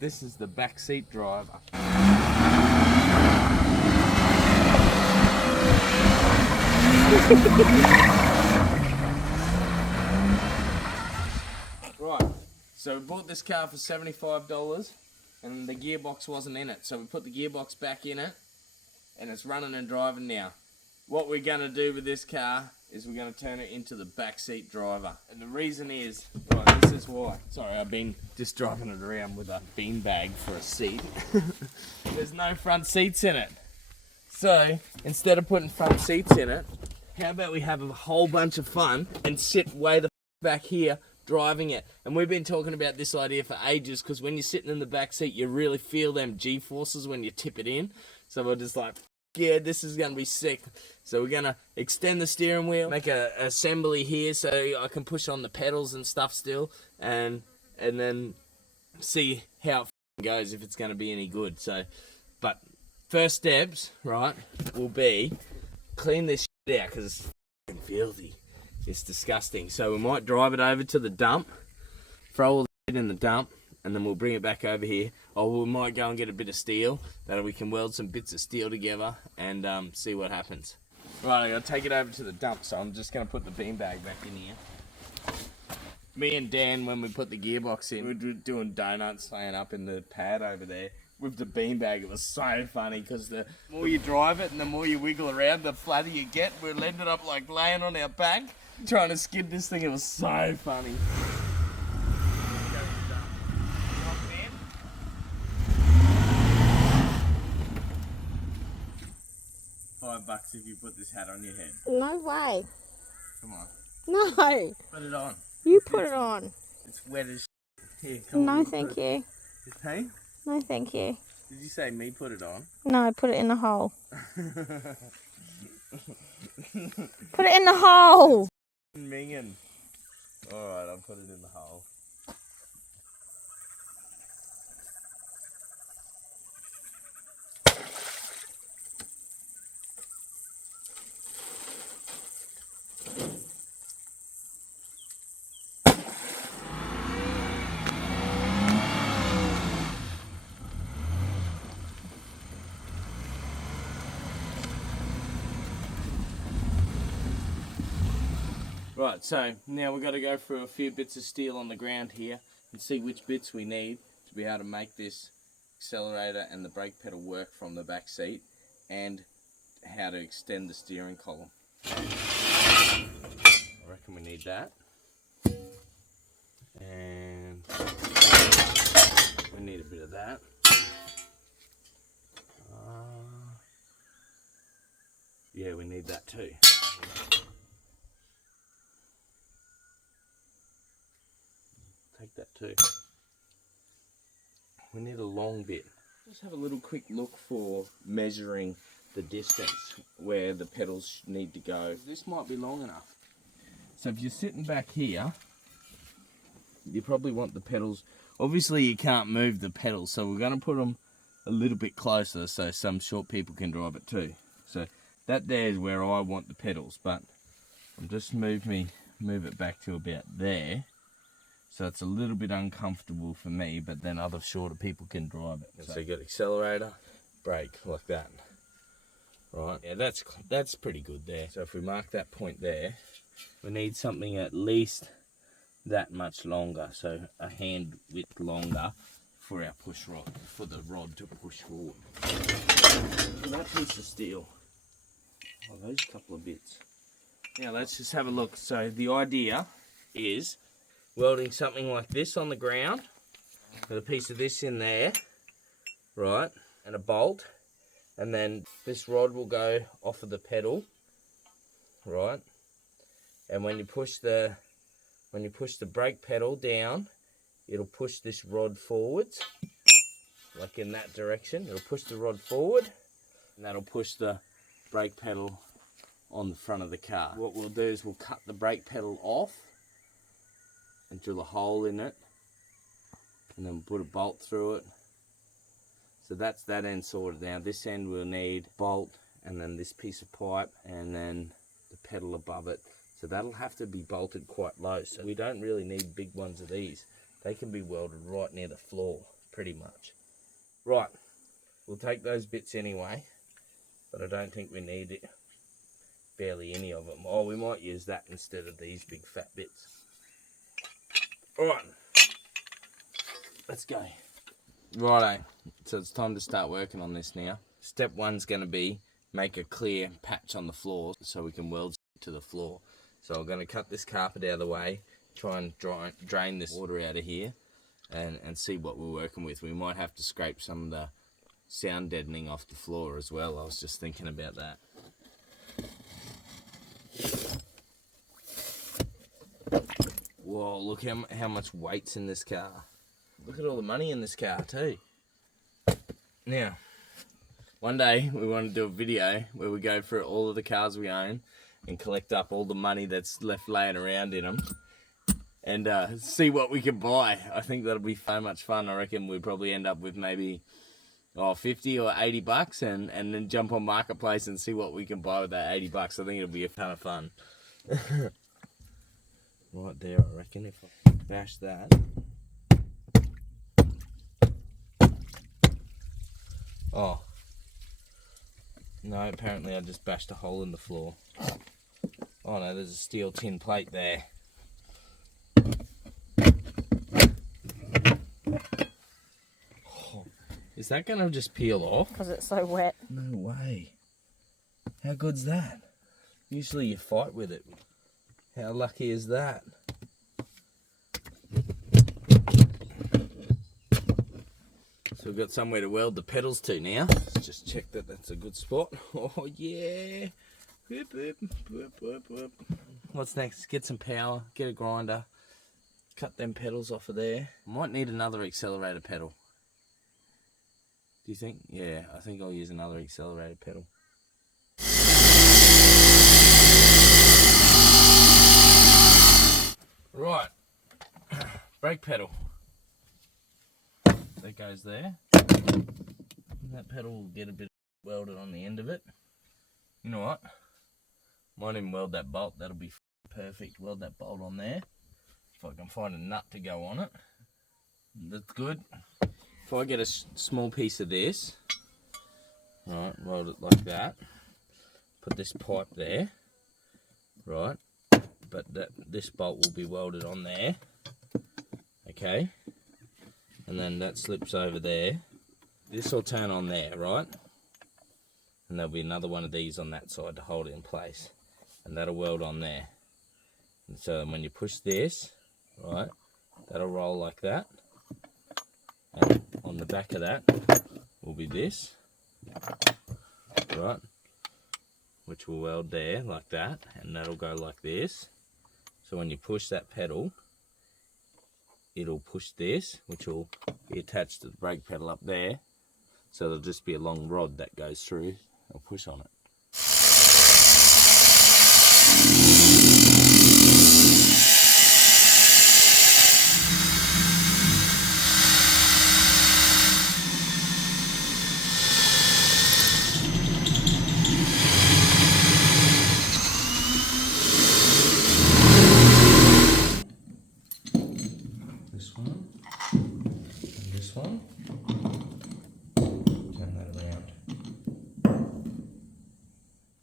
This is the backseat driver. Right, so we bought this car for $75 and the gearbox wasn't in it. So we put the gearbox back in it and it's running and driving now. What we're going to do with this car is we're going to turn it into the backseat driver. And the reason is, right, this is why. Sorry, I've been just driving it around with a beanbag for a seat. There's no front seats in it. So, instead of putting front seats in it, how about we have a whole bunch of fun and sit way the back here driving it. And we've been talking about this idea for ages, because when you're sitting in the back seat, you really feel them G-forces when you tip it in. So we're just like, yeah, this is going to be sick. So we're going to extend the steering wheel, make a assembly here so I can push on the pedals and stuff still, and then see how it goes, if it's going to be any good. So, but first steps, right, will be clean this shit out because it's fucking filthy. It's disgusting. So we might drive it over to the dump, throw all the shit in the dump, and then we'll bring it back over here. Or we might go and get a bit of steel, that we can weld some bits of steel together and see what happens. Right, I'm going to take it over to the dump, so I'm just going to put the beanbag back in here. Me and Dan, when we put the gearbox in, we were doing donuts laying up in the pad over there. With the beanbag, it was so funny because the more you drive it and the more you wiggle around, the flatter you get. We ended up like laying on our back, trying to skid this thing. It was so funny. $5 if you put this hat on your head. No way. Come on. No. Put it on. You put it on. It's wet as shit. Here, come on. No, thank you. Hey? No, thank you. Did you say me put it on? No, put it in the hole. Put it in the hole. Minging. Alright, I'll put it in the hole. Right, so now we've got to go through a few bits of steel on the ground here and see which bits we need to be able to make this accelerator and the brake pedal work from the back seat, and how to extend the steering column. I reckon we need that. And we need a bit of that. Yeah, we need that too. Take that too. We need a long bit. Just have a little quick look for measuring the distance where the pedals need to go. This might be long enough. So if you're sitting back here, you probably want the pedals. Obviously you can't move the pedals, so we're going to put them a little bit closer so some short people can drive it too. So that there is where I want the pedals, but I'm just move it back to about there. So it's a little bit uncomfortable for me, but then other shorter people can drive it. So you got accelerator, brake, like that. Right, yeah, that's pretty good there. So if we mark that point there, we need something at least that much longer, so a hand width longer for our push rod, for the rod to push forward. So that piece of steel, oh, those couple of bits. Now let's just have a look. So the idea is welding something like this on the ground with a piece of this in there, right, and a bolt, and then this rod will go off of the pedal, right, and when you push the brake pedal down, it'll push this rod forwards, like in that direction. It'll push the rod forward, and that'll push the brake pedal on the front of the car. What we'll do is we'll cut the brake pedal off and drill a hole in it, and then put a bolt through it. So that's that end sorted. Now this end we'll need bolt, and then this piece of pipe, and then the pedal above it. So that'll have to be bolted quite low. So we don't really need big ones of these. They can be welded right near the floor. pretty much. Right, we'll take those bits anyway, but I don't think we need it. Barely any of them. Oh, we might use that instead of these big fat bits. Alright, let's go. Righto, so it's time to start working on this now. Step one's going to be make a clear patch on the floor so we can weld to the floor. So I'm going to cut this carpet out of the way, try and drain this water out of here, and see what we're working with. We might have to scrape some of the sound deadening off the floor as well. I was just thinking about that. Whoa, look how much weight's in this car. Look at all the money in this car too. Now, one day we want to do a video where we go through all of the cars we own and collect up all the money that's left laying around in them and see what we can buy. I think that'll be so much fun. I reckon we'll probably end up with maybe 50 or 80 bucks and then jump on Marketplace and see what we can buy with that 80 bucks. I think it'll be a ton of fun. Right there, I reckon, if I bash that. Oh. No, apparently I just bashed a hole in the floor. Oh no, there's a steel tin plate there. Oh, is that going to just peel off? Because it's so wet. No way. How good's that? Usually you fight with it. How lucky is that? So we've got somewhere to weld the pedals to now. Let's just check that that's a good spot. Oh yeah. Whoop, whoop, whoop, whoop, whoop. What's next? Get some power, get a grinder, cut them pedals off of there. Might need another accelerator pedal. Do you think? Yeah, I think I'll use another accelerator pedal. Right, brake pedal. That goes there. And that pedal will get a bit welded on the end of it. You know what? Might even weld that bolt. That'll be perfect. Weld that bolt on there. If I can find a nut to go on it. That's good. If I get a small piece of this, right, weld it like that. Put this pipe there, right. But this bolt will be welded on there, okay, and then that slips over there. This will turn on there, right, and there'll be another one of these on that side to hold it in place, and that'll weld on there. And so when you push this, right, that'll roll like that, and on the back of that will be this, right, which will weld there like that, and that'll go like this. So when you push that pedal, it'll push this, which will be attached to the brake pedal up there. So there'll just be a long rod that goes through. I'll push on it.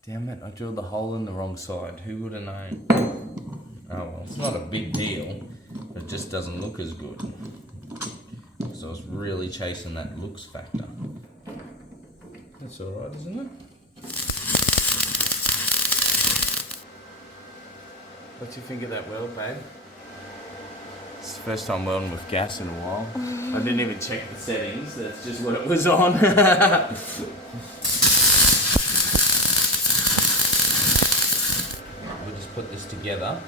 Damn it, I drilled the hole in the wrong side. Who would have known? Oh well, it's not a big deal, but it just doesn't look as good. So I was really chasing that looks factor. That's alright, isn't it? What do you think of that weld, babe? It's the first time welding with gas in a while. I didn't even check the settings, that's just what it was on. Put this together.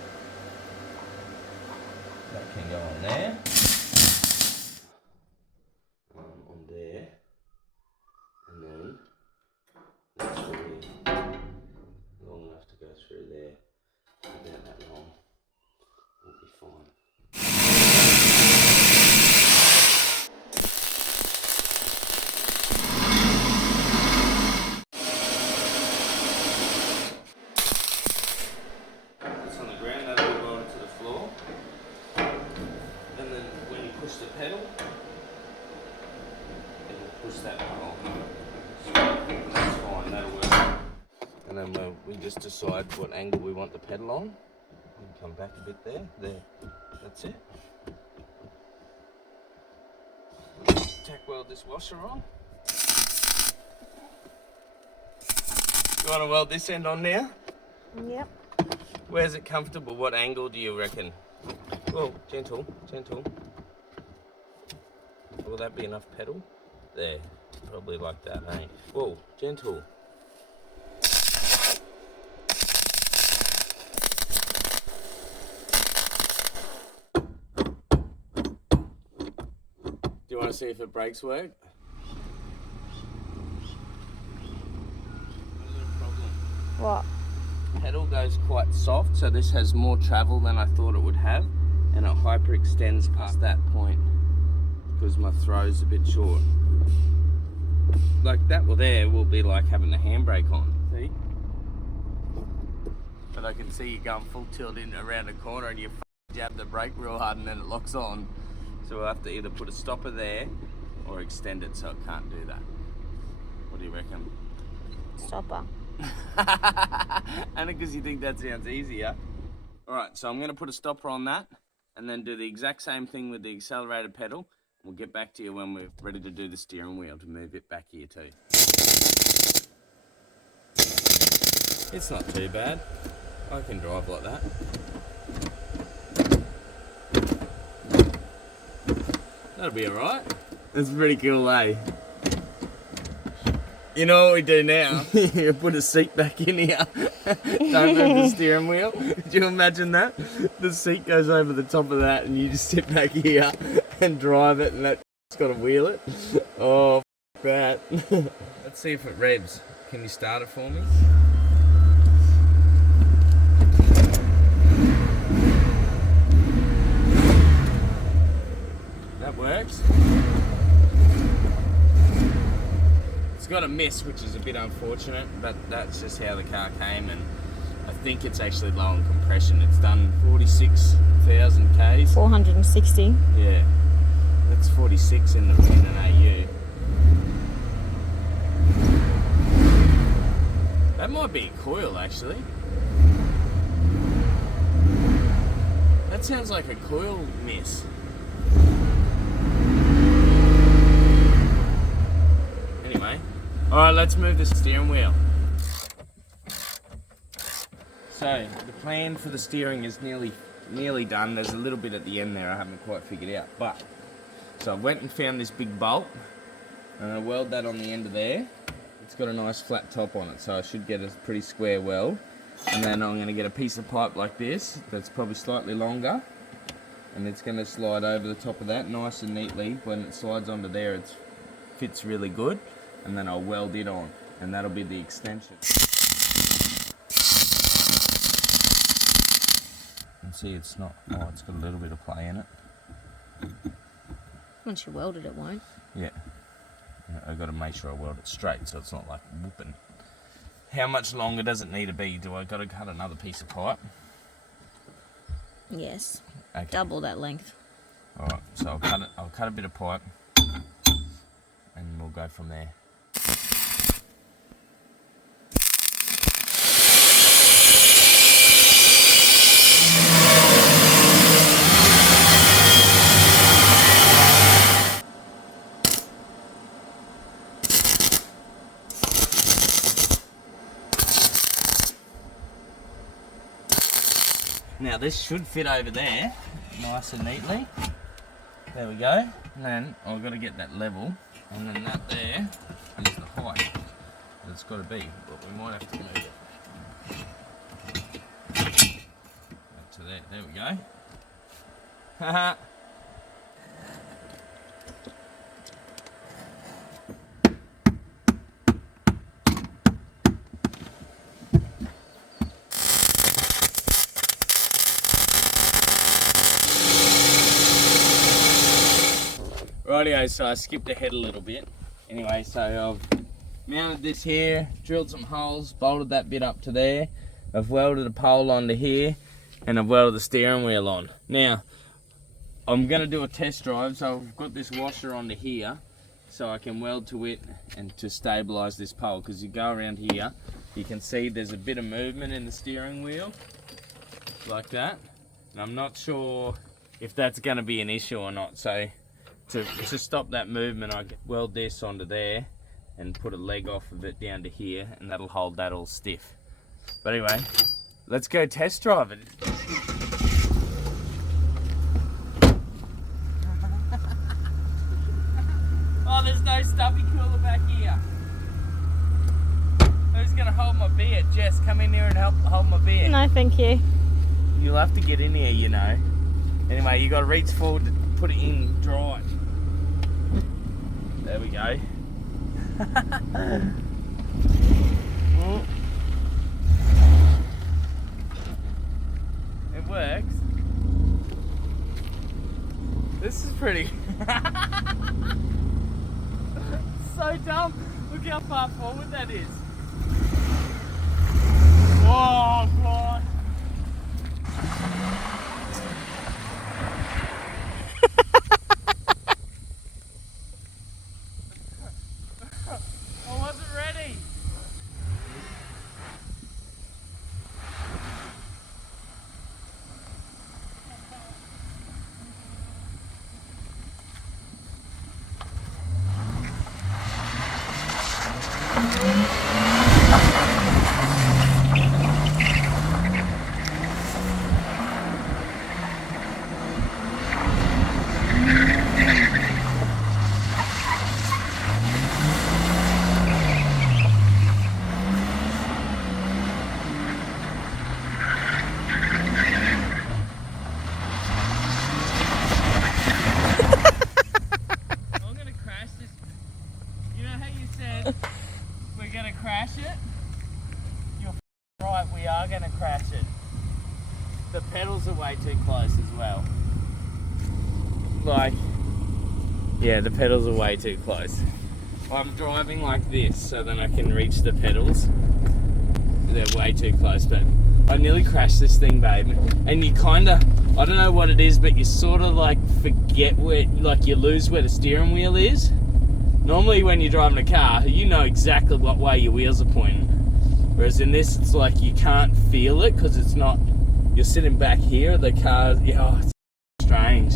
That can go on there. On there. And then that's really long enough to go through there. About that long. We'll be fine. And then push that on. That's fine, that'll work. And then we just decide what angle we want the pedal on. And come back a bit there. There. That's it. Tack weld this washer on. You want to weld this end on now? Yep. Where's it comfortable? What angle do you reckon? Well, gentle, gentle. Will that be enough pedal? There, probably like that, eh? Whoa, gentle. Do you want to see if it brakes work? What? Pedal goes quite soft, so this has more travel than I thought it would have, and it hyperextends past that point because my throw's a bit short. Like that there will be like having the handbrake on, see? But I can see you going full tilt in around the corner and you jab the brake real hard and then it locks on. So we'll have to either put a stopper there or extend it so it can't do that. What do you reckon? Stopper. And because you think that sounds easier. Alright, so I'm going to put a stopper on that and then do the exact same thing with the accelerated pedal. We'll get back to you when we're ready to do the steering wheel to move it back here too. It's not too bad. I can drive like that. That'll be alright. That's pretty cool, eh? You know what we do now? You put a seat back in here. Don't move the steering wheel. Could you imagine that? The seat goes over the top of that and you just sit back here and drive it and that's got to wheel it. Oh, that. Let's see if it revs. Can you start it for me? That works. It's got a miss, which is a bit unfortunate, but that's just how the car came, and I think it's actually low on compression. It's done 46,000 Ks. 460. Yeah, that's 46 in an AU. That might be a coil, actually. That sounds like a coil miss. Anyway, alright, let's move the steering wheel. So, the plan for the steering is nearly done. There's a little bit at the end there I haven't quite figured out. But, so I went and found this big bolt, and I weld that on the end of there. It's got a nice flat top on it, so I should get a pretty square weld. And then I'm going to get a piece of pipe like this, that's probably slightly longer. And it's going to slide over the top of that nice and neatly. When it slides onto there, it fits really good. And then I'll weld it on, and that'll be the extension. And see, it's not, oh, it's got a little bit of play in it. Once you weld it, it won't. Yeah. I've got to make sure I weld it straight so it's not like whooping. How much longer does it need to be? Do I got to cut another piece of pipe? Yes. Okay. Double that length. Alright, so I'll cut a bit of pipe and we'll go from there. Now this should fit over there, nice and neatly. There we go. And then I've got to get that level, and then that there is the height that it's got to be. But we might have to move it up to there. There we go. Haha. Rightio, so I skipped ahead a little bit. Anyway, so I've mounted this here, drilled some holes, bolted that bit up to there. I've welded a pole onto here, and I've welded the steering wheel on. Now, I'm going to do a test drive, so I've got this washer onto here, so I can weld to it and to stabilize this pole, because you go around here, you can see there's a bit of movement in the steering wheel like that, and I'm not sure if that's going to be an issue or not. So to stop that movement, I can weld this onto there and put a leg off of it down to here, and that'll hold that all stiff. But anyway, let's go test drive it. Oh, there's no stubby cooler back here. Who's gonna hold my beer? Jess, come in here and help hold my beer. No, thank you. You'll have to get in here, you know. Anyway, you gotta reach forward to put it in dry. There we go. It works. This is pretty. So dumb. Look how far forward that is. Oh God. I wasn't ready. We're gonna crash it. You're right, we are gonna crash it. The pedals are way too close as well. Like, yeah, the pedals are way too close. I'm driving like this so then I can reach the pedals. They're way too close, but I nearly crashed this thing, babe. And you kinda, I don't know what it is, but you sort of like forget where, like you lose where the steering wheel is. Normally when you're driving a car, you know exactly what way your wheels are pointing. Whereas in this, it's like you can't feel it because it's not, you're sitting back here, the car, yeah, it's strange.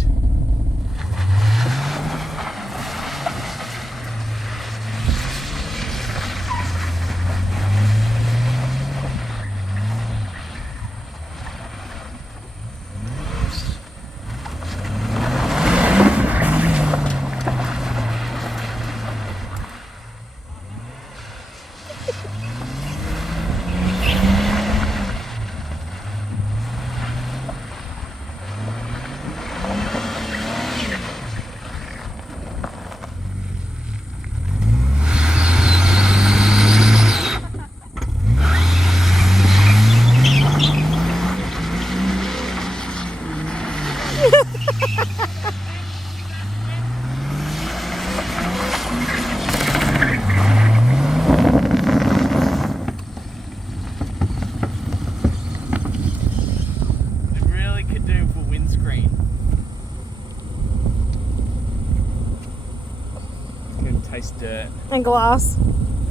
Taste dirt. And glass.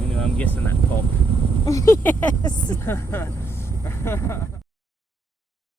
Anyway, I'm guessing that popped. Yes.